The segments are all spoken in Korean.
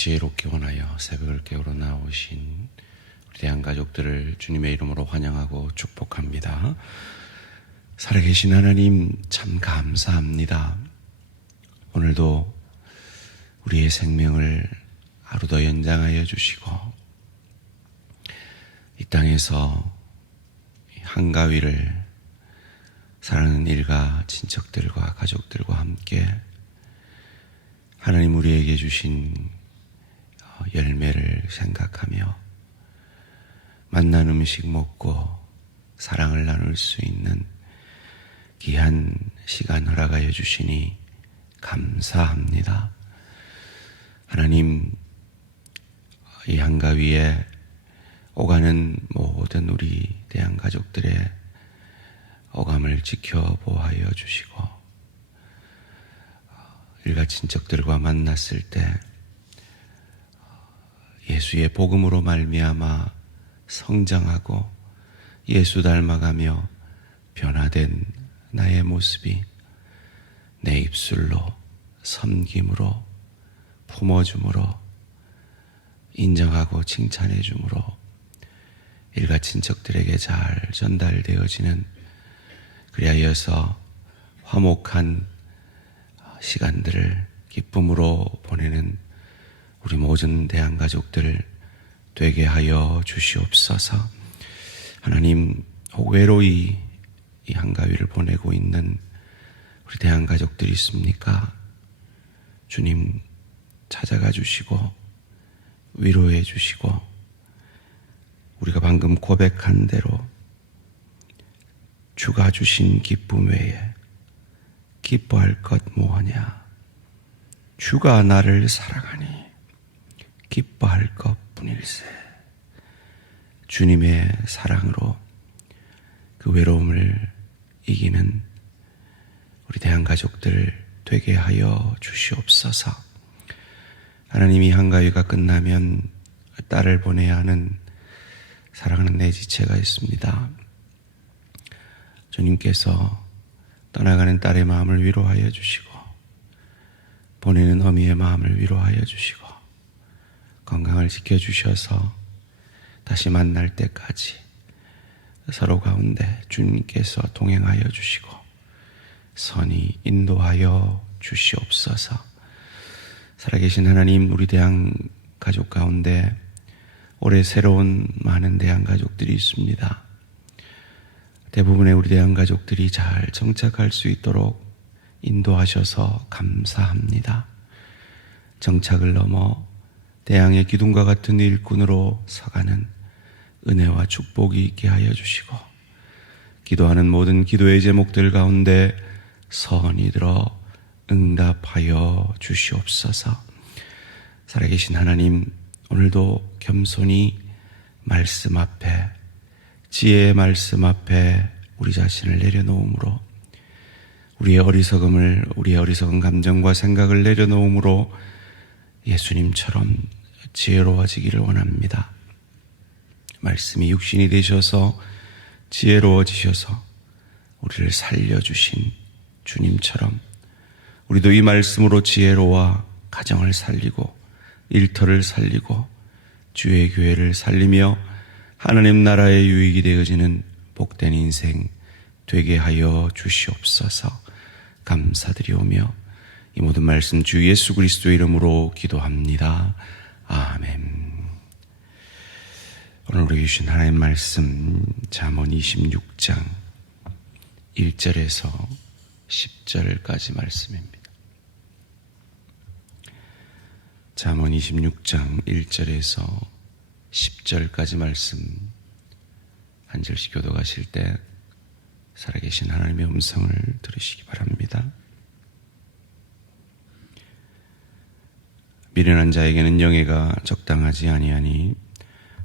지혜롭게 원하여 새벽을 깨우러 나오신 우리 대한가족들을 주님의 이름으로 환영하고 축복합니다. 살아계신 하나님 참 감사합니다. 오늘도 우리의 생명을 하루 더 연장하여 주시고 이 땅에서 한가위를 사랑하는 일가 친척들과 가족들과 함께 하나님 우리에게 주신 열매를 생각하며 맛난 음식 먹고 사랑을 나눌 수 있는 귀한 시간 허락하여 주시니 감사합니다. 하나님, 이 한가위에 오가는 모든 우리 대한가족들의 오감을 지켜보아여 주시고 일가 친척들과 만났을 때 예수의 복음으로 말미암아 성장하고 예수 닮아가며 변화된 나의 모습이 내 입술로 섬김으로 품어줌으로 인정하고 칭찬해 줌으로 일가 친척들에게 잘 전달되어지는 그리하여서 화목한 시간들을 기쁨으로 보내는 우리 모든 대한가족들 되게 하여 주시옵소서. 하나님, 혹 외로이 이 한가위를 보내고 있는 우리 대한가족들이 있습니까? 주님 찾아가 주시고 위로해 주시고 우리가 방금 고백한 대로 주가 주신 기쁨 외에 기뻐할 것 무엇이냐? 주가 나를 사랑하니 기뻐할 것뿐일세. 주님의 사랑으로 그 외로움을 이기는 우리 대한가족들 되게 하여 주시옵소서. 하나님이 한가위가 끝나면 딸을 보내야 하는 사랑하는 내 지체가 있습니다. 주님께서 떠나가는 딸의 마음을 위로하여 주시고 보내는 어미의 마음을 위로하여 주시고 건강을 지켜주셔서 다시 만날 때까지 서로 가운데 주님께서 동행하여 주시고 선히 인도하여 주시옵소서. 살아계신 하나님, 우리 대한 가족 가운데 올해 새로운 많은 대한 가족들이 있습니다. 대부분의 우리 대한 가족들이 잘 정착할 수 있도록 인도하셔서 감사합니다. 정착을 넘어 대양의 기둥과 같은 일꾼으로 서가는 은혜와 축복이 있게 하여 주시고 기도하는 모든 기도의 제목들 가운데 선이 들어 응답하여 주시옵소서. 살아계신 하나님, 오늘도 겸손히 말씀 앞에 지혜의 말씀 앞에 우리 자신을 내려놓음으로 우리의 어리석은 감정과 생각을 내려놓음으로 예수님처럼 지혜로워지기를 원합니다. 말씀이 육신이 되셔서 지혜로워지셔서 우리를 살려주신 주님처럼 우리도 이 말씀으로 지혜로워 가정을 살리고 일터를 살리고 주의 교회를 살리며 하나님 나라의 유익이 되어지는 복된 인생 되게 하여 주시옵소서. 감사드리오며 이 모든 말씀 주 예수 그리스도의 이름으로 기도합니다. 아멘. 오늘 우리 주신 하나님 말씀 잠언 26장 1절에서 10절까지 말씀입니다. 잠언 26장 1절에서 10절까지 말씀 한 절씩 교독하실 때 살아계신 하나님의 음성을 들으시기 바랍니다. 미련한 자에게는 영예가 적당하지 아니하니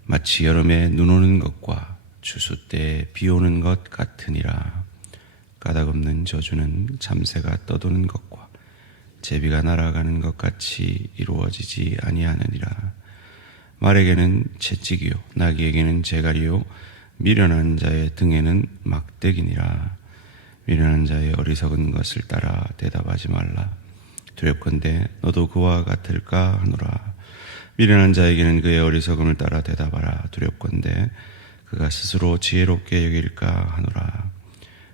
마치 여름에 눈 오는 것과 추수 때에 비 오는 것 같으니라. 까닭없는 저주는 잠새가 떠도는 것과 제비가 날아가는 것 같이 이루어지지 아니하느니라. 말에게는 채찍이요 나귀에게는 재갈이요 미련한 자의 등에는 막대기니라. 미련한 자의 어리석은 것을 따라 대답하지 말라. 두렵건대 너도 그와 같을까 하노라. 미련한 자에게는 그의 어리석음을 따라 대답하라. 두렵건대 그가 스스로 지혜롭게 여길까 하노라.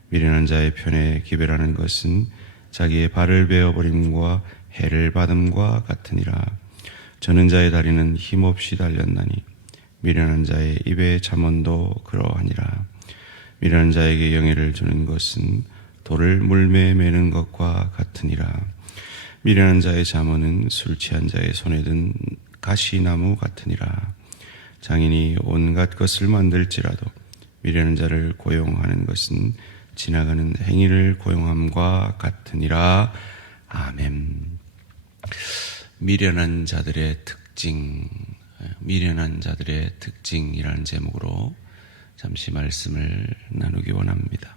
미련한 자의 편에 기별하는 것은 자기의 발을 베어버림과 해를 받음과 같으니라. 저는 자의 다리는 힘없이 달렸나니 미련한 자의 입의 잠언도 그러하니라. 미련한 자에게 영예를 주는 것은 돌을 물매에 매는 것과 같으니라. 미련한 자의 잠언은 술 취한 자의 손에 든 가시나무 같으니라. 장인이 온갖 것을 만들지라도 미련한 자를 고용하는 것은 지나가는 행위를 고용함과 같으니라. 아멘. 미련한 자들의 특징, 미련한 자들의 특징이라는 제목으로 잠시 말씀을 나누기 원합니다.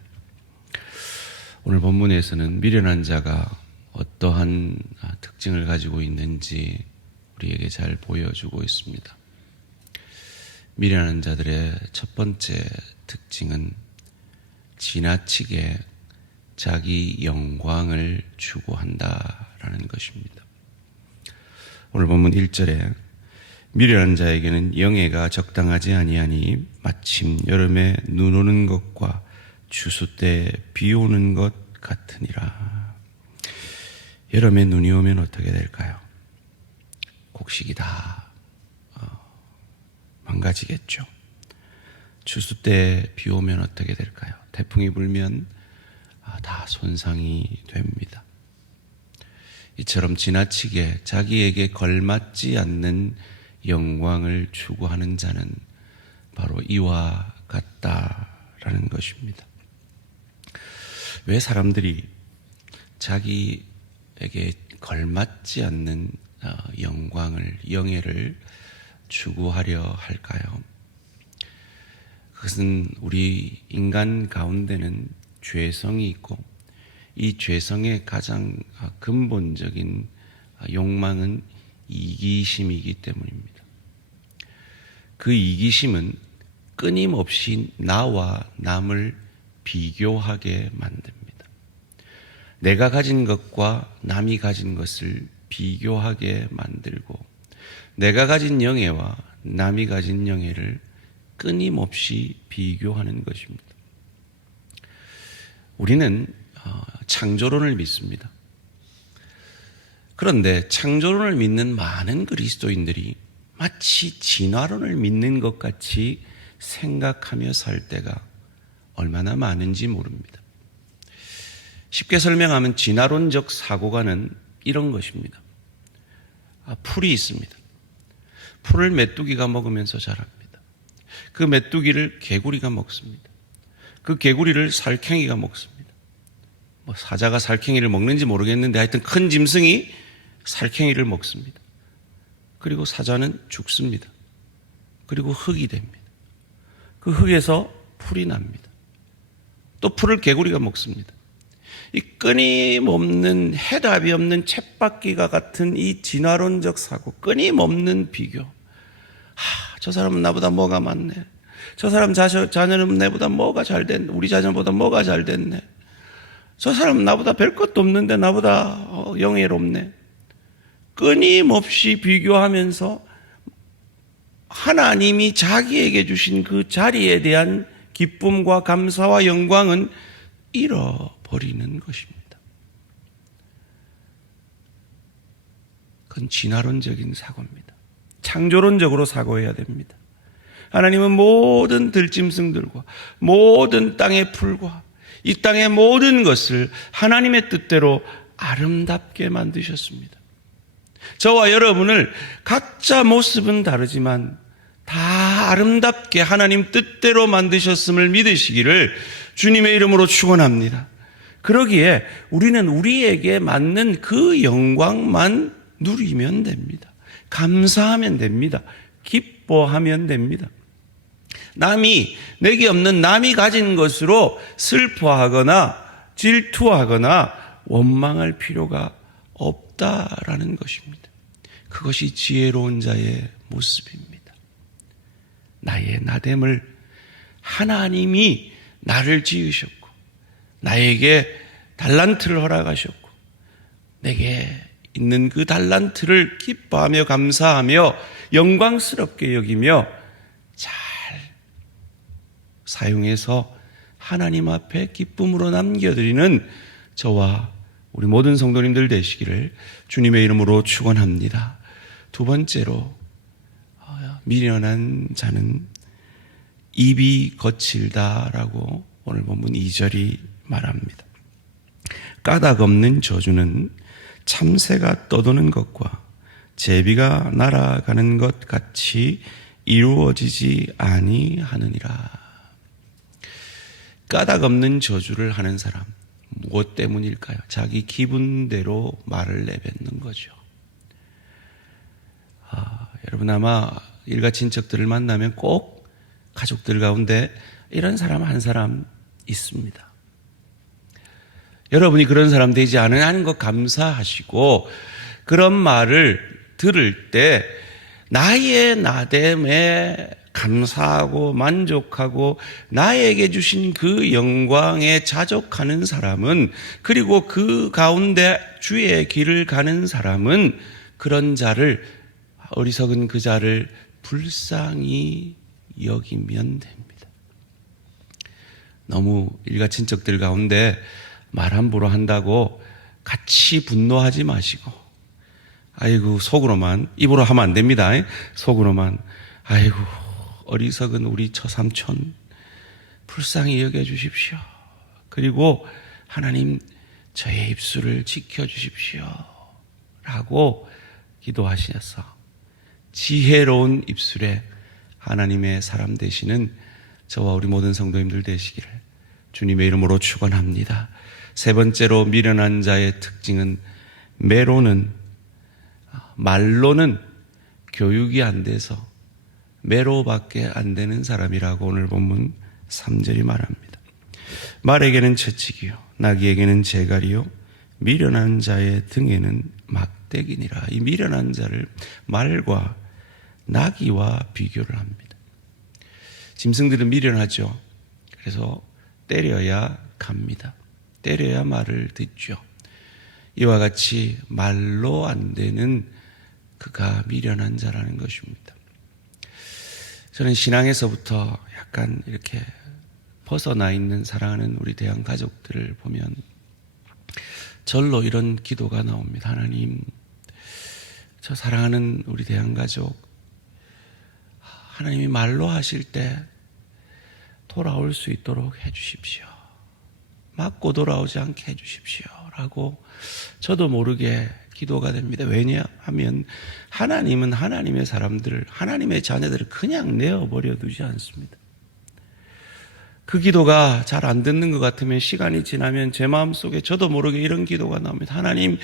오늘 본문에서는 미련한 자가 어떠한 특징을 가지고 있는지 우리에게 잘 보여주고 있습니다. 미련한 자들의 첫 번째 특징은 지나치게 자기 영광을 추구한다라는 것입니다. 오늘 본문 1절에 미련한 자에게는 영예가 적당하지 아니하니 마침 여름에 눈 오는 것과 추수 때 비 오는 것 같으니라. 여름에 눈이 오면 어떻게 될까요? 곡식이 다 망가지겠죠. 추수 때 비 오면 어떻게 될까요? 태풍이 불면 다 손상이 됩니다. 이처럼 지나치게 자기에게 걸맞지 않는 영광을 추구하는 자는 바로 이와 같다라는 것입니다. 왜 사람들이 자기에게 걸맞지 않는 영광을, 영예를 추구하려 할까요? 그것은 우리 인간 가운데는 죄성이 있고 이 죄성의 가장 근본적인 욕망은 이기심이기 때문입니다. 그 이기심은 끊임없이 나와 남을 비교하게 만듭니다. 내가 가진 것과 남이 가진 것을 비교하게 만들고 내가 가진 영예와 남이 가진 영예를 끊임없이 비교하는 것입니다. 우리는 창조론을 믿습니다. 그런데 창조론을 믿는 많은 그리스도인들이 마치 진화론을 믿는 것 같이 생각하며 살 때가 얼마나 많은지 모릅니다. 쉽게 설명하면 진화론적 사고관은 이런 것입니다. 풀이 있습니다. 풀을 메뚜기가 먹으면서 자랍니다. 그 메뚜기를 개구리가 먹습니다. 그 개구리를 살쾡이가 먹습니다. 사자가 살쾡이를 먹는지 모르겠는데 하여튼 큰 짐승이 살쾡이를 먹습니다. 그리고 사자는 죽습니다. 그리고 흙이 됩니다. 그 흙에서 풀이 납니다. 또 풀을 개구리가 먹습니다. 이 끊임없는 해답이 없는 쳇바퀴가 같은 이 진화론적 사고, 끊임없는 비교. 저 사람은 나보다 뭐가 많네. 저 사람 자녀는 내보다 뭐가 잘 됐네. 우리 자녀보다 뭐가 잘 됐네. 저 사람은 나보다 별 것도 없는데 나보다 영예롭네. 끊임없이 비교하면서 하나님이 자기에게 주신 그 자리에 대한 기쁨과 감사와 영광은 잃어버리는 것입니다. 그건 진화론적인 사고입니다. 창조론적으로 사고해야 됩니다. 하나님은 모든 들짐승들과 모든 땅의 풀과 이 땅의 모든 것을 하나님의 뜻대로 아름답게 만드셨습니다. 저와 여러분을 각자 모습은 다르지만 다 아름답게 하나님 뜻대로 만드셨음을 믿으시기를 주님의 이름으로 축원합니다. 그러기에 우리는 우리에게 맞는 그 영광만 누리면 됩니다. 감사하면 됩니다. 기뻐하면 됩니다. 남이, 내게 없는 남이 가진 것으로 슬퍼하거나 질투하거나 원망할 필요가 없다라는 것입니다. 그것이 지혜로운 자의 모습입니다. 나의 나됨을 하나님이 나를 지으셨고 나에게 달란트를 허락하셨고 내게 있는 그 달란트를 기뻐하며 감사하며 영광스럽게 여기며 잘 사용해서 하나님 앞에 기쁨으로 남겨드리는 저와 우리 모든 성도님들 되시기를 주님의 이름으로 축원합니다. 두 번째로, 미련한 자는 입이 거칠다라고 오늘 본문 2절이 말합니다. 까닭 없는 저주는 참새가 떠도는 것과 제비가 날아가는 것 같이 이루어지지 아니하느니라. 까닭 없는 저주를 하는 사람, 무엇 때문일까요? 자기 기분대로 말을 내뱉는 거죠. 여러분 아마 일가 친척들을 만나면 꼭 가족들 가운데 이런 사람 한 사람 있습니다. 여러분이 그런 사람 되지 않은 것 감사하시고 그런 말을 들을 때 나의 나됨에 감사하고 만족하고 나에게 주신 그 영광에 자족하는 사람은, 그리고 그 가운데 주의 길을 가는 사람은 그런 자를, 어리석은 그 자를 불쌍히 여기면 됩니다. 너무 일가 친척들 가운데 말 함부로 한다고 같이 분노하지 마시고, 아이고 속으로만, 입으로 하면 안 됩니다. 속으로만 아이고 어리석은 우리 처삼촌 불쌍히 여겨주십시오. 그리고 하나님 저의 입술을 지켜주십시오 라고 기도하셔서 지혜로운 입술에 하나님의 사람 되시는 저와 우리 모든 성도님들 되시기를 주님의 이름으로 축원합니다. 세 번째로, 미련한 자의 특징은 말로는 교육이 안 돼서 매로밖에 안 되는 사람이라고 오늘 본문 3절이 말합니다. 말에게는 채찍이요 나귀에게는 재갈이요 미련한 자의 등에는 막대기니라. 이 미련한 자를 말과 나귀와 비교를 합니다. 짐승들은 미련하죠. 그래서 때려야 갑니다. 때려야 말을 듣죠. 이와 같이 말로 안 되는 그가 미련한 자라는 것입니다. 저는 신앙에서부터 약간 이렇게 벗어나 있는 사랑하는 우리 대한 가족들을 보면 절로 이런 기도가 나옵니다. 하나님, 저 사랑하는 우리 대한 가족, 하나님이 말로 하실 때 돌아올 수 있도록 해주십시오. 맞고 돌아오지 않게 해주십시오 라고 저도 모르게 기도가 됩니다. 왜냐하면 하나님은 하나님의 사람들을, 하나님의 자녀들을 그냥 내어버려 두지 않습니다. 그 기도가 잘 안 듣는 것 같으면 시간이 지나면 제 마음속에 저도 모르게 이런 기도가 나옵니다. 하나님,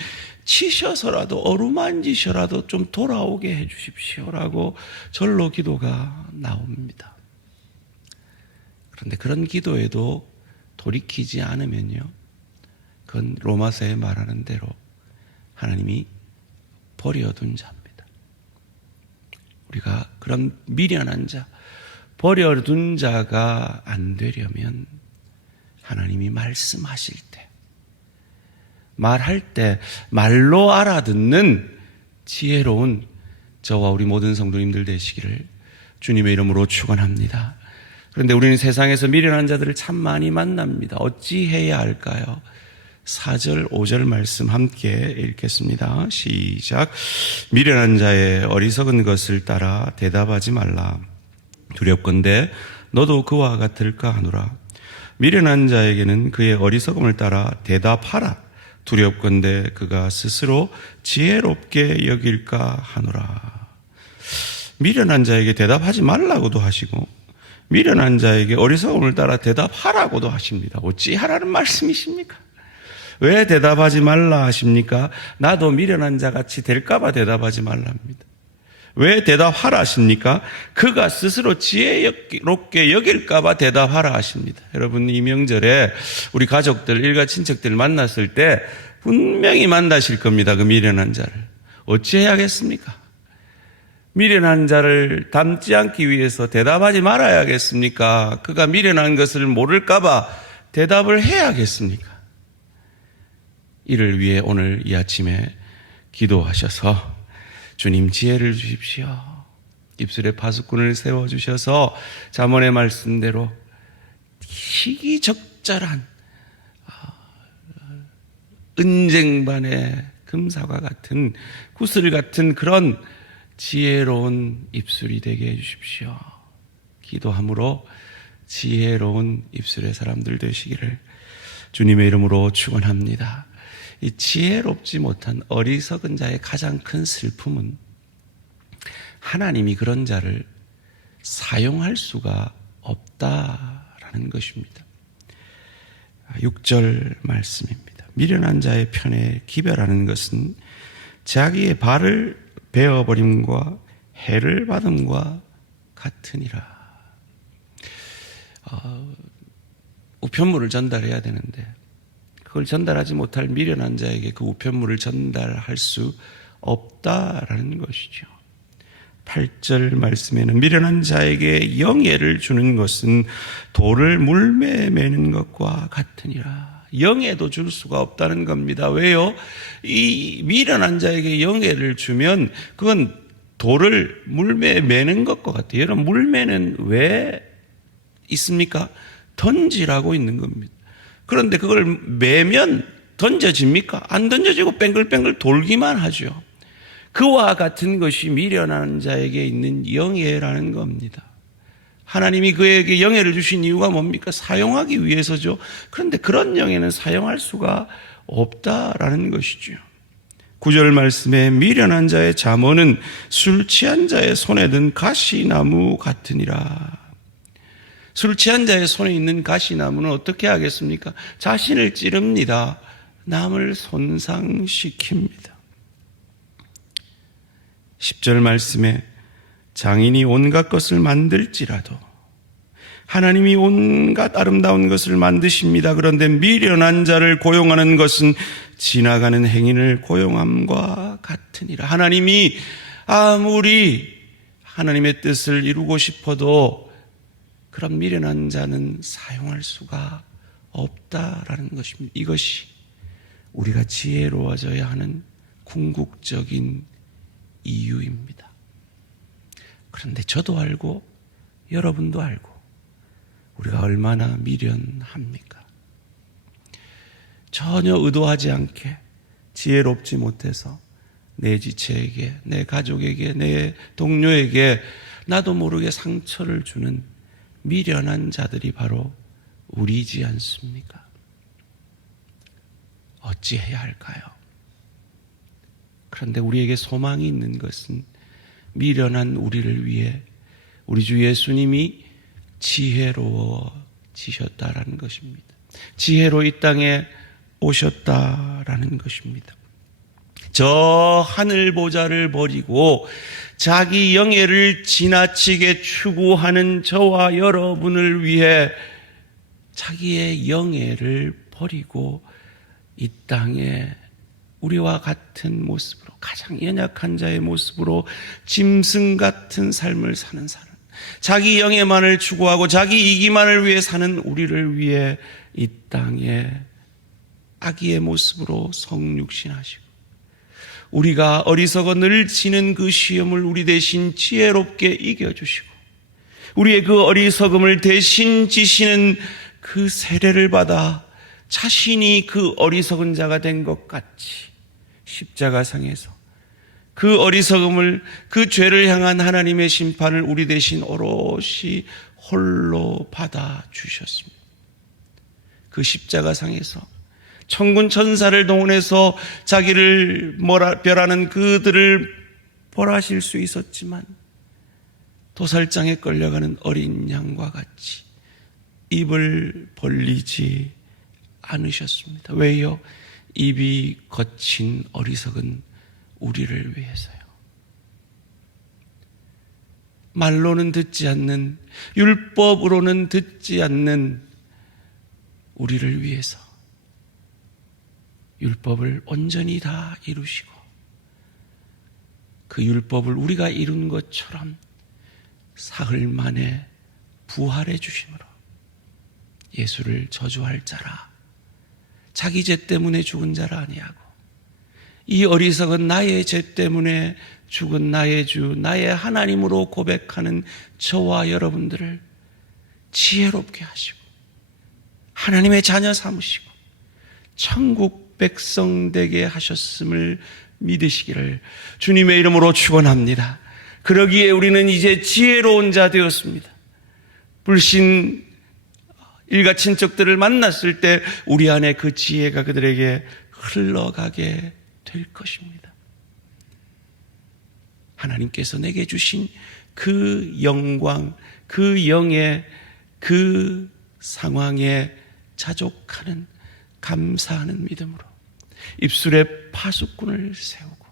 치셔서라도 어루만지셔라도 좀 돌아오게 해주십시오 라고 절로 기도가 나옵니다. 그런데 그런 기도에도 돌이키지 않으면요, 그건 로마서에 말하는 대로 하나님이 버려둔 자입니다. 우리가 그런 미련한 자, 버려둔 자가 안 되려면 하나님이 말씀하실 때, 말할 때 말로 알아듣는 지혜로운 저와 우리 모든 성도님들 되시기를 주님의 이름으로 축원합니다. 그런데 우리는 세상에서 미련한 자들을 참 많이 만납니다. 어찌해야 할까요? 4절, 5절 말씀 함께 읽겠습니다. 시작. 미련한 자의 어리석은 것을 따라 대답하지 말라. 두렵건대 너도 그와 같을까 하노라. 미련한 자에게는 그의 어리석음을 따라 대답하라. 두렵건대 그가 스스로 지혜롭게 여길까 하노라. 미련한 자에게 대답하지 말라고도 하시고 미련한 자에게 어리석음을 따라 대답하라고도 하십니다. 어찌 하라는 말씀이십니까? 왜 대답하지 말라 하십니까? 나도 미련한 자같이 될까봐 대답하지 말랍니다. 왜 대답하라 하십니까? 그가 스스로 지혜롭게 여길까봐 대답하라 하십니다. 여러분, 이 명절에 우리 가족들, 일가 친척들 만났을 때 분명히 만나실 겁니다. 그 미련한 자를. 어찌 해야겠습니까? 미련한 자를 닮지 않기 위해서 대답하지 말아야겠습니까? 그가 미련한 것을 모를까봐 대답을 해야겠습니까? 이를 위해 오늘 이 아침에 기도하셔서 주님 지혜를 주십시오. 입술에 파수꾼을 세워주셔서 잠언의 말씀대로 시기적절한 은쟁반의 금사과 같은 구슬 같은 그런 지혜로운 입술이 되게 해주십시오. 기도함으로 지혜로운 입술의 사람들 되시기를 주님의 이름으로 축원합니다. 이 지혜롭지 못한 어리석은 자의 가장 큰 슬픔은 하나님이 그런 자를 사용할 수가 없다라는 것입니다. 6절 말씀입니다. 미련한 자의 편에 기별하는 것은 자기의 발을 베어버림과 해를 받음과 같으니라. 우편물을 전달해야 되는데 그걸 전달하지 못할 미련한 자에게 그 우편물을 전달할 수 없다라는 것이죠. 8절 말씀에는 미련한 자에게 영예를 주는 것은 돌을 물매에 매는 것과 같으니라. 영예도 줄 수가 없다는 겁니다. 왜요? 이 미련한 자에게 영예를 주면 그건 돌을 물매에 매는 것과 같아요. 여러분, 물매는 왜 있습니까? 던지라고 있는 겁니다. 그런데 그걸 매면 던져집니까? 안 던져지고 뱅글뱅글 돌기만 하죠. 그와 같은 것이 미련한 자에게 있는 영예라는 겁니다. 하나님이 그에게 영예를 주신 이유가 뭡니까? 사용하기 위해서죠. 그런데 그런 영예는 사용할 수가 없다라는 것이죠. 9절 말씀에 미련한 자의 잠언은 술 취한 자의 손에 든 가시나무 같으니라. 술 취한 자의 손에 있는 가시나무는 어떻게 하겠습니까? 자신을 찌릅니다. 남을 손상시킵니다. 10절 말씀에 장인이 온갖 것을 만들지라도 하나님이 온갖 아름다운 것을 만드십니다. 그런데 미련한 자를 고용하는 것은 지나가는 행인을 고용함과 같으니라. 하나님이 아무리 하나님의 뜻을 이루고 싶어도 그런 미련한 자는 사용할 수가 없다라는 것입니다. 이것이 우리가 지혜로워져야 하는 궁극적인 이유입니다. 그런데 저도 알고 여러분도 알고 우리가 얼마나 미련합니까? 전혀 의도하지 않게 지혜롭지 못해서 내 지체에게, 내 가족에게, 내 동료에게 나도 모르게 상처를 주는 미련한 자들이 바로 우리지 않습니까? 어찌해야 할까요? 그런데 우리에게 소망이 있는 것은 미련한 우리를 위해 우리 주 예수님이 지혜로워지셨다라는 것입니다. 지혜로 이 땅에 오셨다라는 것입니다. 저 하늘 보좌를 버리고 자기 영예를 지나치게 추구하는 저와 여러분을 위해 자기의 영예를 버리고 이 땅에 우리와 같은 모습으로, 가장 연약한 자의 모습으로 짐승 같은 삶을 사는 사람, 자기 영예만을 추구하고 자기 이기만을 위해 사는 우리를 위해 이 땅에 아기의 모습으로 성육신하시고 우리가 어리석어 늘 지는 그 시험을 우리 대신 지혜롭게 이겨주시고 우리의 그 어리석음을 대신 지시는 그 세례를 받아 자신이 그 어리석은 자가 된 것 같이 십자가상에서 그 어리석음을, 그 죄를 향한 하나님의 심판을 우리 대신 오롯이 홀로 받아주셨습니다. 그 십자가상에서 천군 천사를 동원해서 자기를 멸하는 그들을 벌하실 수 있었지만 도살장에 끌려가는 어린 양과 같이 입을 벌리지 않으셨습니다. 왜요? 입이 거친 어리석은 우리를 위해서요. 말로는 듣지 않는, 율법으로는 듣지 않는 우리를 위해서 율법을 온전히 다 이루시고 그 율법을 우리가 이룬 것처럼 사흘 만에 부활해 주심으로 예수를 저주할 자라, 자기 죄 때문에 죽은 자라 아니하고 이 어리석은 나의 죄 때문에 죽은 나의 주, 나의 하나님으로 고백하는 저와 여러분들을 지혜롭게 하시고 하나님의 자녀 삼으시고 천국 백성 되게 하셨음을 믿으시기를 주님의 이름으로 축원합니다. 그러기에 우리는 이제 지혜로운 자 되었습니다. 불신 일가 친척들을 만났을 때 우리 안에 그 지혜가 그들에게 흘러가게 될 것입니다. 하나님께서 내게 주신 그 영광, 그 영의 그 상황에 자족하는 감사하는 믿음으로 입술에 파수꾼을 세우고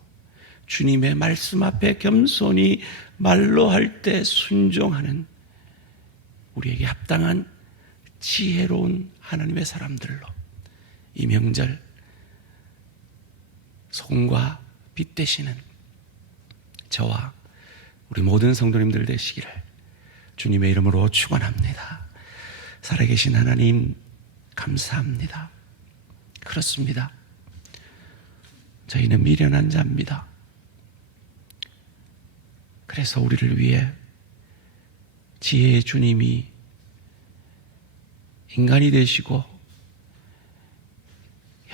주님의 말씀 앞에 겸손히 말로 할 때 순종하는 우리에게 합당한 지혜로운 하나님의 사람들로 이 명절 소금과 빛 되시는 저와 우리 모든 성도님들 되시기를 주님의 이름으로 축원합니다. 살아계신 하나님 감사합니다. 그렇습니다. 저희는 미련한 자입니다. 그래서 우리를 위해 지혜의 주님이 인간이 되시고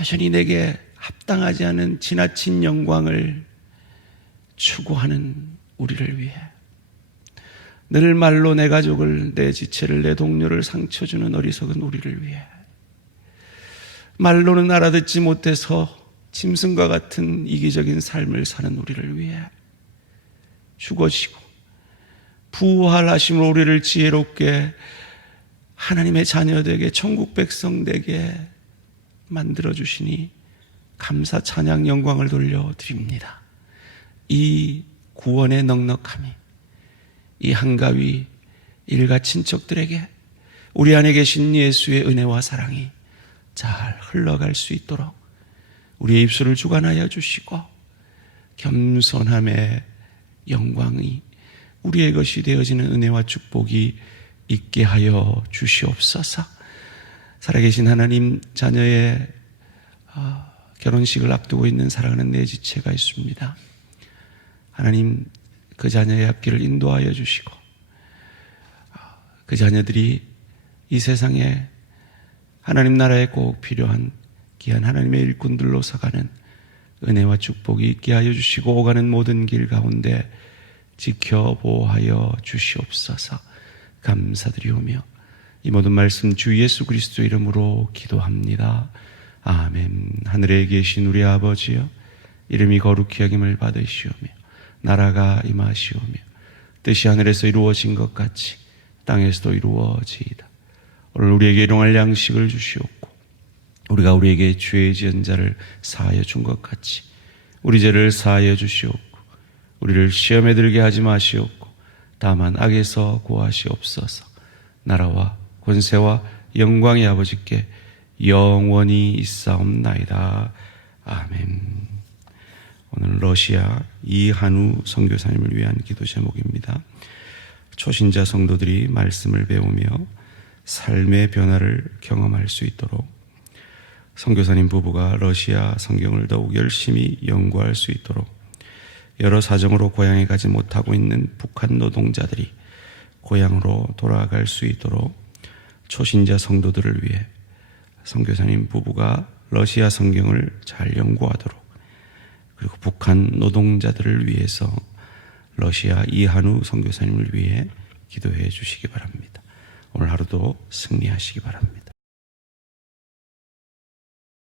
여전히 내게 합당하지 않은 지나친 영광을 추구하는 우리를 위해 늘 말로 내 가족을, 내 지체를, 내 동료를 상처주는 어리석은 우리를 위해 말로는 알아듣지 못해서 짐승과 같은 이기적인 삶을 사는 우리를 위해 죽어지고 부활하심으로 우리를 지혜롭게 하나님의 자녀되게 천국 백성되게 만들어주시니 감사 찬양 영광을 돌려드립니다. 이 구원의 넉넉함이 이 한가위 일가 친척들에게 우리 안에 계신 예수의 은혜와 사랑이 잘 흘러갈 수 있도록 우리의 입술을 주관하여 주시고 겸손함의 영광이 우리의 것이 되어지는 은혜와 축복이 있게 하여 주시옵소서. 살아계신 하나님, 자녀의 결혼식을 앞두고 있는 사랑하는 내 지체가 있습니다. 하나님, 그 자녀의 앞길을 인도하여 주시고 그 자녀들이 이 세상에 하나님 나라에 꼭 필요한 귀한 하나님의 일꾼들로 서가는 은혜와 축복이 있게 하여 주시고 오가는 모든 길 가운데 지켜 보호하여 주시옵소서. 감사드리오며 이 모든 말씀 주 예수 그리스도 이름으로 기도합니다. 아멘. 하늘에 계신 우리 아버지여, 이름이 거룩히 여김을 받으시오며 나라가 임하시오며 뜻이 하늘에서 이루어진 것 같이 땅에서도 이루어지이다. 오늘 우리에게 일용할 양식을 주시옵고 우리가 우리에게 죄 지은 자를 사하여 준 것 같이 우리 죄를 사하여 주시옵고 우리를 시험에 들게 하지 마시옵고 다만 악에서 구하시옵소서. 나라와 권세와 영광의 아버지께 영원히 있사옵나이다. 아멘. 오늘 러시아 이한우 선교사님을 위한 기도 제목입니다. 초신자 성도들이 말씀을 배우며 삶의 변화를 경험할 수 있도록 선교사님 부부가 러시아 성경을 더욱 열심히 연구할 수 있도록 여러 사정으로 고향에 가지 못하고 있는 북한 노동자들이 고향으로 돌아갈 수 있도록 초신자 성도들을 위해 선교사님 부부가 러시아 성경을 잘 연구하도록 그리고 북한 노동자들을 위해서 러시아 이한우 선교사님을 위해 기도해 주시기 바랍니다. 오늘 하루도 승리하시기 바랍니다.